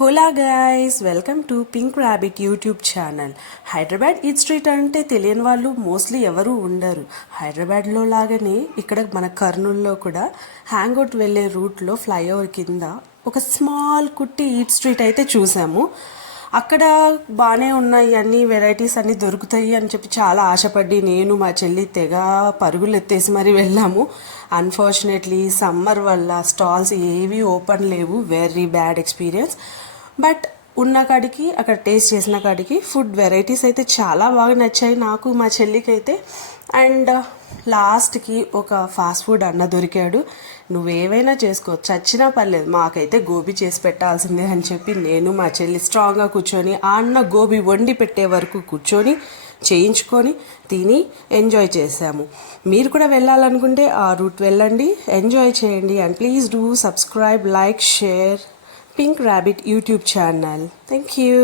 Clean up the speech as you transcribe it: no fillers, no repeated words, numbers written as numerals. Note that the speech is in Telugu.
Hola guys, welcome to pink rabbit YouTube channel. Hyderabad eat street అంటే తెలియని వాళ్ళు మోస్ట్లీ ఎవరు ఉండరు. హైదరాబాద్లో లాగానే ఇక్కడ మన కర్నూల్లో కూడా హ్యాంగ్అవుట్ వెళ్ళే రూట్లో ఫ్లైఓవర్ కింద ఒక స్మాల్ కుట్టి ఈట్ స్ట్రీట్ అయితే చూసాము. అక్కడ బాగానే ఉన్నాయి, అన్ని వెరైటీస్ అన్నీ దొరుకుతాయి అని చెప్పి చాలా ఆశపడి నేను మా చెల్లి తెగ పరుగులు ఎత్తేసి మరీ వెళ్ళాము. అన్ఫార్చునేట్లీ సమ్మర్ వల్ల స్టాల్స్ ఏవి ఓపెన్ లేవు. Very bad experience. బట్ ఉన్న కాడికి అక్కడ టేస్ట్ చేసిన కాడికి ఫుడ్ వెరైటీస్ అయితే చాలా బాగా నచ్చాయి నాకు, మా చెల్లికి అయితే. అండ్ లాస్ట్కి ఒక ఫాస్ట్ ఫుడ్ అన్న దొరికాడు. నువ్వేవైనా చేసుకో, చచ్చినా పర్లేదు, మాకైతే గోబీ చేసి పెట్టాల్సిందే అని చెప్పి నేను మా చెల్లి స్ట్రాంగ్గా కూర్చొని ఆ అన్న గోబీ వండి పెట్టే వరకు కూర్చొని చేయించుకొని తిని ఎంజాయ్ చేసాము. మీరు కూడా వెళ్ళాలనుకుంటే ఆ రూట్ వెళ్ళండి, ఎంజాయ్ చేయండి. And please do subscribe, like, share pink rabbit YouTube channel. Thank you.